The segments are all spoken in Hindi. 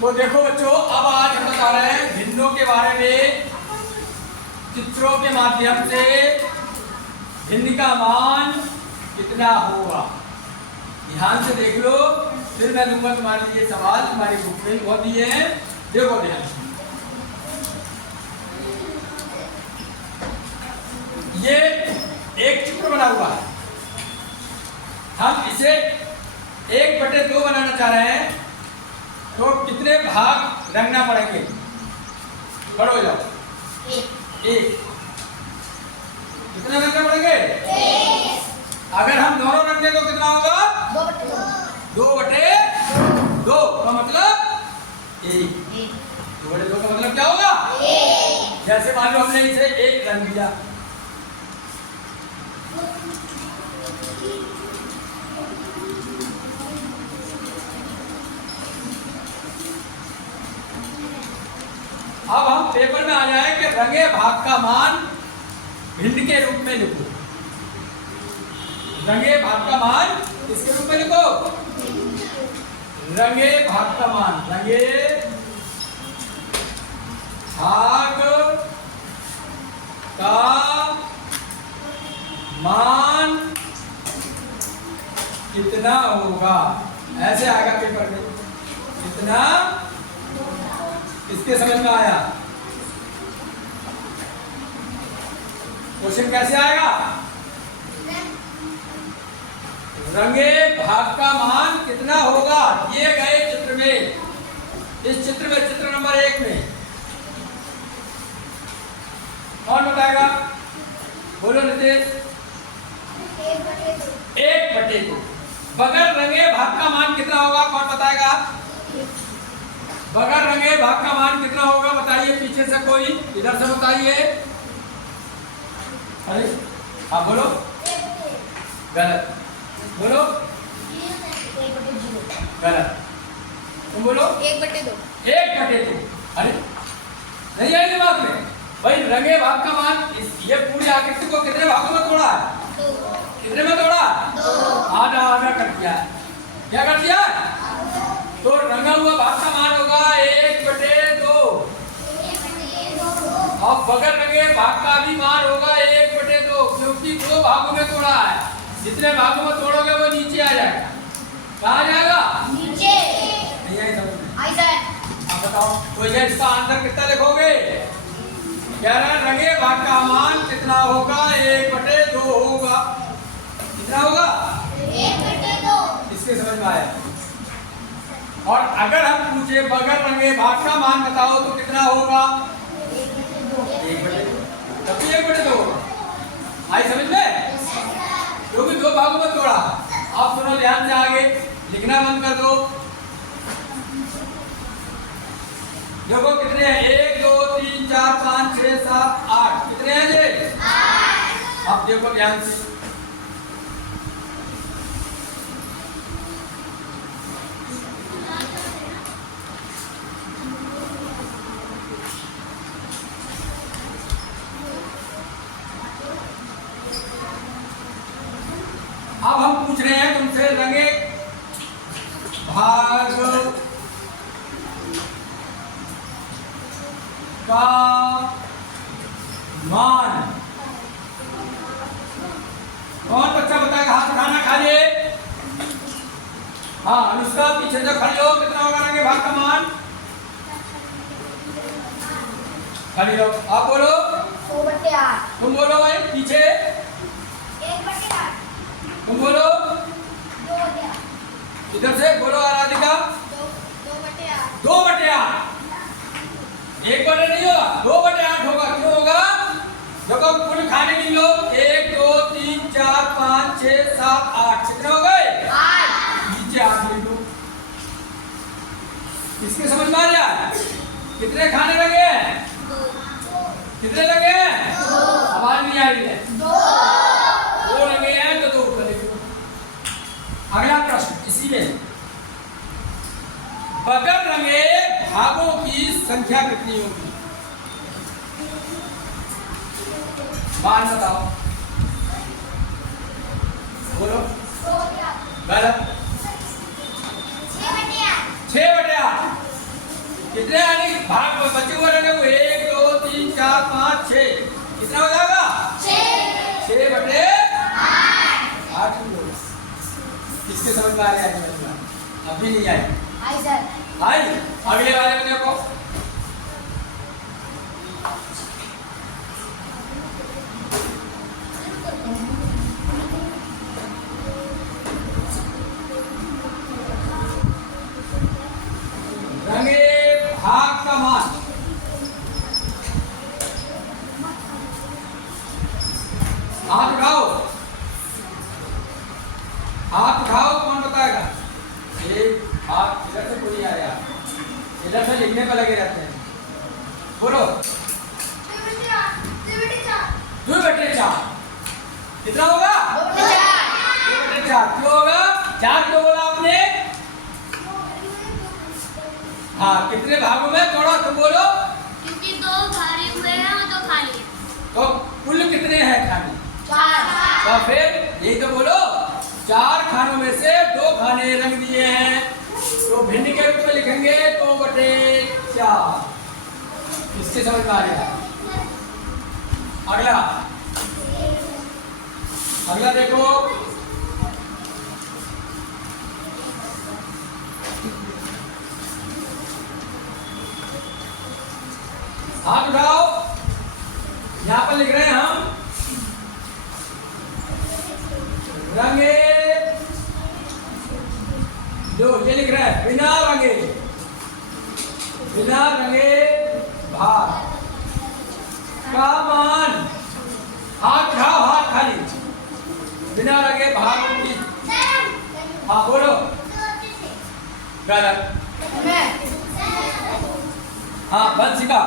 तो देखो बच्चों, अब आज हम बता रहे हैं भिन्नों के बारे में। चित्रों के माध्यम से भिन्न का मान कितना होगा, ध्यान से देख लो। फिर मैं दूंगा तुम्हारे लिए सवाल, तुम्हारी बुक में बहुत दिए हैं, देखो ध्यान से। ये एक चित्र बना हुआ है, हम इसे 1/2 बनाना चाह रहे हैं, तो कितने भाग रंगना पड़ेंगे? खड़े हो जाओ। एक। कितने रंगने पड़ेंगे? अगर हम दोनों रंगे तो कितना होगा? 2/2 का मतलब 1। 2/2 का मतलब क्या होगा? जैसे मान लो हमने इसे 1 रंग दिया, अब हम पेपर में आ जाए कि रंगे भाग का मान भिन्न के रूप में लिखो। रंगे भाग का मान किसके रूप में लिखो? रंगे भाग का मान, रंगे भाग का मान कितना होगा, ऐसे आएगा पेपर में। कितना, इसके समझ में आया? क्वेश्चन कैसे आएगा? रंगे भाग का मान कितना होगा दिए गए चित्र में। इस चित्र में, चित्र नंबर 1 में कौन बताएगा? बोलो नितेश। 1/2। बगैर रंगे भाग का मान कितना होगा, कौन बताएगा? बगैर रंगे भाग का मान कितना होगा बताइए, पीछे से कोई, इधर से बताइए। अरे आप बोलो। गलत। बोलो। गलत। तुम बोलो। 1/2। 1/2। अरे नहीं आई दिमाग में भाई। रंगे भाग का मान, ये पूरी आकृति को कितने भागों में तोड़ा है? 2। कितने में तोड़ा? 2। आधा आधा कर दिया। क्या कर दिया? तो रंगा हुआ भाग का मान होगा 1/2। अब बगैर रंगे भाग का भी मान होगा 1/2, क्योंकि 2 भागों में तोड़ा है। जितने भागों में तोड़ोगे वो नीचे आ जाएगा। कहाँ जाएगा? नीचे। नहीं आई समझ में? आई सर। आप बताओ, तो ये इसका आंसर कितना लिखोगे? कह रहा है रंगे भाग का मान कितना होगा? 1/2 होगा। कितना होगा? 1/2। इसके समझ में आया? और अगर हम पूछे बगैर रंगे भाग का मान बताओ तो कितना होगा? 1/2। तब भी 1/2 होगा। आई समझ में? क्योंकि 2 भागों में तोड़ा। आप सुनो ध्यान से, आगे लिखना बंद कर दो। देखो कितने हैं? 1 2 3 4 5 6 7 8। कितने हैं ये? 8। अब देखो ध्यान से, अब हम पूछ रहे हैं तुमसे रंगे भाग का मान। कौन बच्चा बताएगा? हाथ उठाना खाली। हाँ अनुष्का, पीछे से खड़ी हो। कितना होगा रंगे भाग का मान? खड़ी रहो। आप बोलो। 2/8। तुम बोलो भाई पीछे। 1/8। तुम बोलो। 2/8। इधर से बोलो आराधिका। 2/8। 2/8। 1/2 नहीं होगा, 2/8 होगा। क्यों होगा? देखो कुल खाने की लोग 1 2 3 4 5 6 7 8। कितने हो गए? 8। नीचे 8 लिख दो। इसके समझ में आ रहा है? कितने खाने लगे हैं? 2। कितने लगे हैं? 2। आवाज नहीं आ रही है। 2 लगे हैं तो 2 ऊपर लिख दो। अगला प्रश्न इसी में, बगैर रंगे भागों की संख्या कितनी होगी? मान बताओ। बोलो। गलत। 6/8। 6/8। कितने यानी भाग बचे हुए रंगे हुए 1 2 3 4 5 6 कितना हो जाएगा 6 बटे 8 किसके समझ में आ रहा है? अभी नहीं आई। आई सर। आई अगले वाले में देखो रंगे भाग का मान हाथ उठाओ कौन बताएगा? एक हाथ इधर से कोई आया इधर से लिखने पर लगे रहते हैं बोलो 2 बटे 4 कितना होगा 2 बटे 4 क्यों होगा 4 क्यों बोला आपने? हाँ कितने भागों में तोड़ा तुम बोलो? क्योंकि 2 भरे हुए हैं और 2 खाली। तो कुल कितने हैं खाने? 4। तो फिर यही तो बोलो 4 खानों में से 2 खाने रंग दिए हैं तो भिन्न के रूप में लिखेंगे 2 बटे 4। इससे समझ में आ गया? अगला देखो हाथ उठाओ यहाँ पर लिख रहे हैं हम रंगे जो ये लिख रहे हैं बिना रंगे भाग का मान हाथ उठाओ हाथ खाली बिना रंगे भाग की हाँ बोलो गलत हाँ बंसिका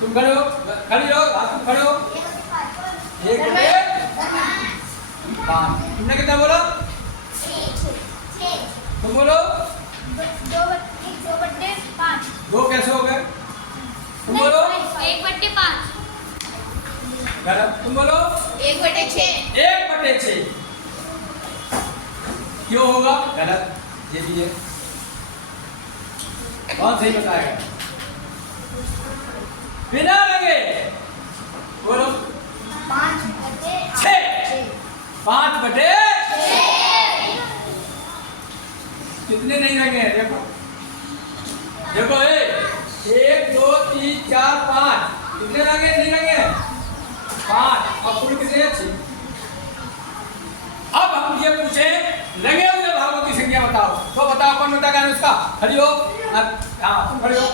तुम खड़े हो हाथ तुम खड़े हो 1 बटे 5 तुमने कितना बोला? तुम बोलो 2 बटे 5। 2 कैसे हो गए? तुम बोलो 1 बटे 5। गलत तुम बोलो 1 बटे 6। 1 बटे 6 क्यों होगा? गलत ये भी है। कौन सही बताएगा? बिना रंगे बोलो 5 बटे 6 5 बटे कितने नहीं रंगे हैं देखो 1 2 3 4 5 कितने रंगे नहीं रंगे 5 और कुल कितने 6। अब हम ये पूछे रंगे हुए भागों की संख्या बताओ तो बताओ कौन बताएगा उसका? खड़ी हो हाँ तुम खड़ी हो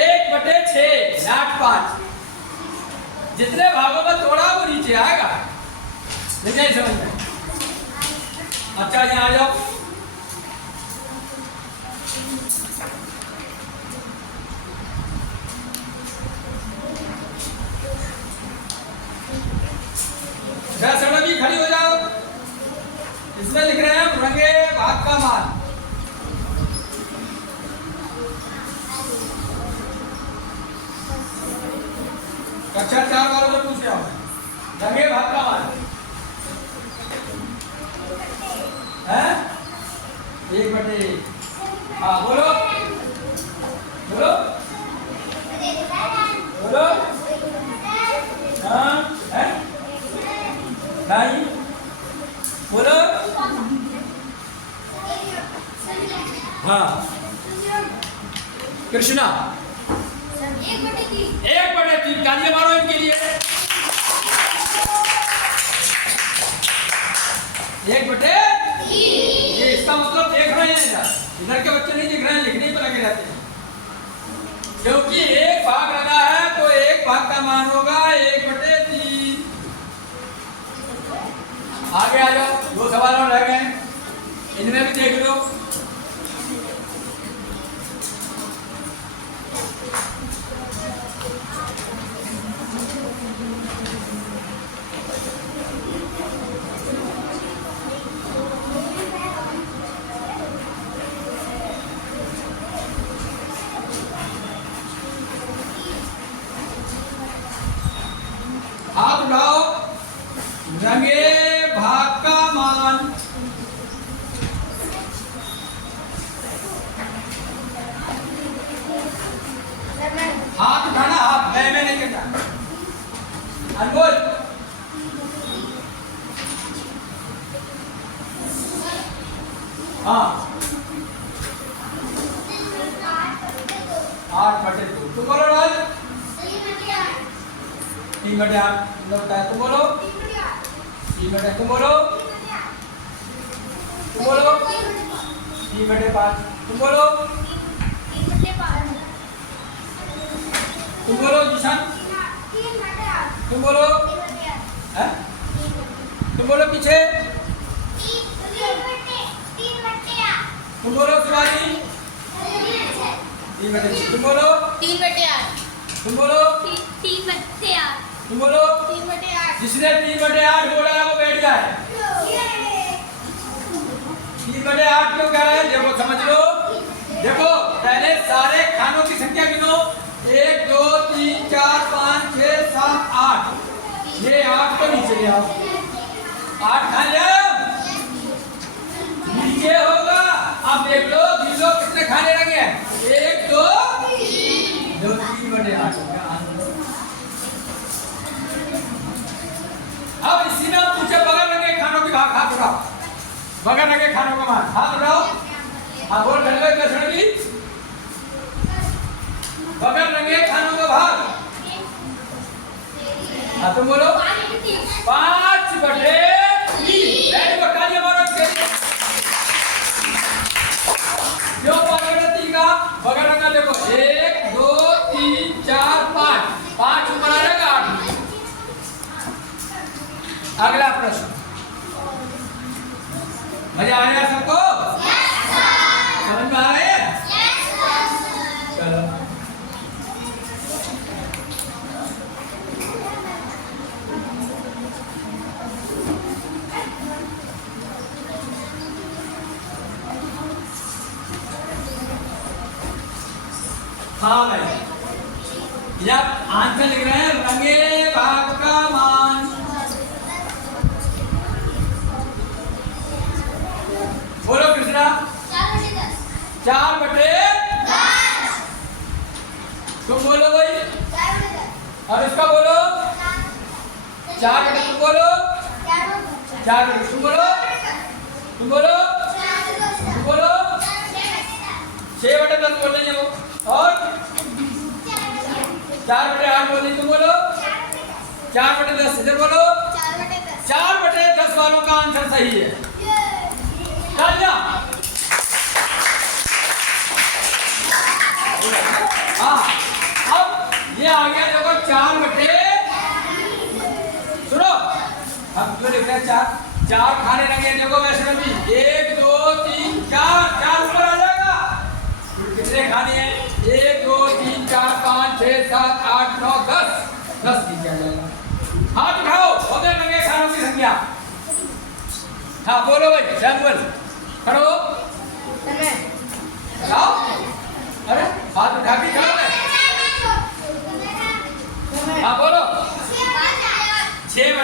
1 बटे 6 not 5 जितने भागों में तोड़ा वो नीचे आएगा नहीं समझ में? अच्छा यहाँ आ जाओ सड़क भी खड़ी हो जाओ इसमें लिख रहे हैं रंगे भाग का मान कक्षा 4 वालों से पूछ रहा हूँ रंगे भाग का मान है 1 बटे हाँ बोलो बोलो बोलो हाँ है नहीं बोलो हाँ कृष्णा 1 बटे 3 तालियां मारो इनके लिए 1 बटे 3 ये इसका मतलब देख रहे हैं इधर के बच्चे नहीं दिख रहे हैं लिखने पर लगे रहते हैं क्योंकि 1 भाग लगा है तो 1 भाग का मान होगा 1 बटे 3। आगे आ जाओ 2 सवाल और रह गए इनमें भी देख लो हाथ उठाओ रंगे भाग का मान हाँ 8/2 तुम बोलो राज 3/8 लगता है तुम बोलो 3/8 तुम बोलो 3/5 तुम बोलो जिशान तुम बोलो हैं तुम बोलो पीछे तुम बोलो शिवाजी 3/6 तुम बोलो 3/8 तुम बोलो 3/8 तुम बोलो 3/8 जिसने 3/8 बोला है वो बैठ जाए 3/8 क्यों कह रहे हैं देखो समझ लो देखो पहले सारे खानों की संख्या गिनो 1 2 3 4 5 6 7 8 ये 8 को नीचे ले आओ 8 खा लिया नीचे होगा अब देख लो कितने खाने लगे हैं 1 2 3/8 अब इसी में पूछे बगल लगे खानों की भाग हाथ उठाओ बगल लगे खानों का मान हाथ उठाओ हाँ बोल कर की बगल लगे खानों का भाग हाँ तुम बोलो 5/3 तालियां मारो इसके लिए जो बगल का बगल रंगा देखो 1 2 3 4 5 ऊपर आ जाएगा 8 अगला प्रश्न मजा आ रहा है सबको समझ में आ रहा है चलो हाँ भाई जब आंसर लिख रहे हैं रंगे भाग का मान बोलो कृष्णा 4/10 तुम बोलो भाई और इसका बोलो 4/10 तुम बोलो 4/10 तुम बोलो 6/10 बोल रही है वो और 4/8 बोल रही तुम बोलो 4/10 इधर बोलो 4/10 वालों का आंसर सही है तालियां हाँ अब ये आ गया देखो 4/, सुनो हम जो लिख रहे हैं 4 खाने लगे देखो वैसे भी 1 2 3 4 ऊपर आ जाएगा कितने खाने हैं 1 2 3 4 5 6 7 8 9 10 नीचे आ जाएगा हाथ उठाओ होते लगे खानों की संख्या हाँ बोलो भाई सैमुअल खड़ो जाओ अरे हाथ उठा के खड़ो हाँ बोलो 6/4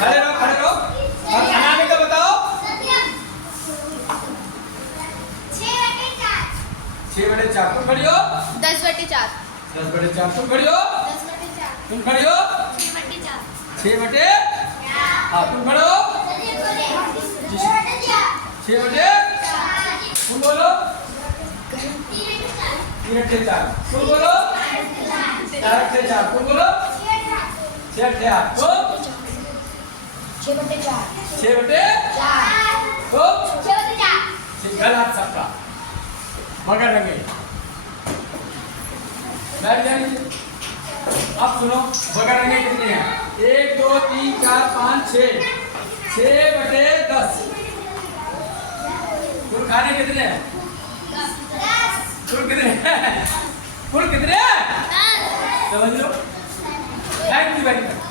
खड़े रहो और अनाने का बताओ 6/4 तुम खड़ी हो 10/4 तुम खड़ी हो 6/, हाँ तुम खड़ो 6/, तुम बोलो 3/4 तुम बोलो 4/4 तुम बोलो 6/8 तुम 6/4 तुम गलत सबका मगर रंगे बैठ जाइए अब सुनो बगैर रंगे कितने हैं 1 2 3 4 5 6 6/10 कुल खाने कितने हैं कुल कितने समझ लो थैंक यू वेरी मच।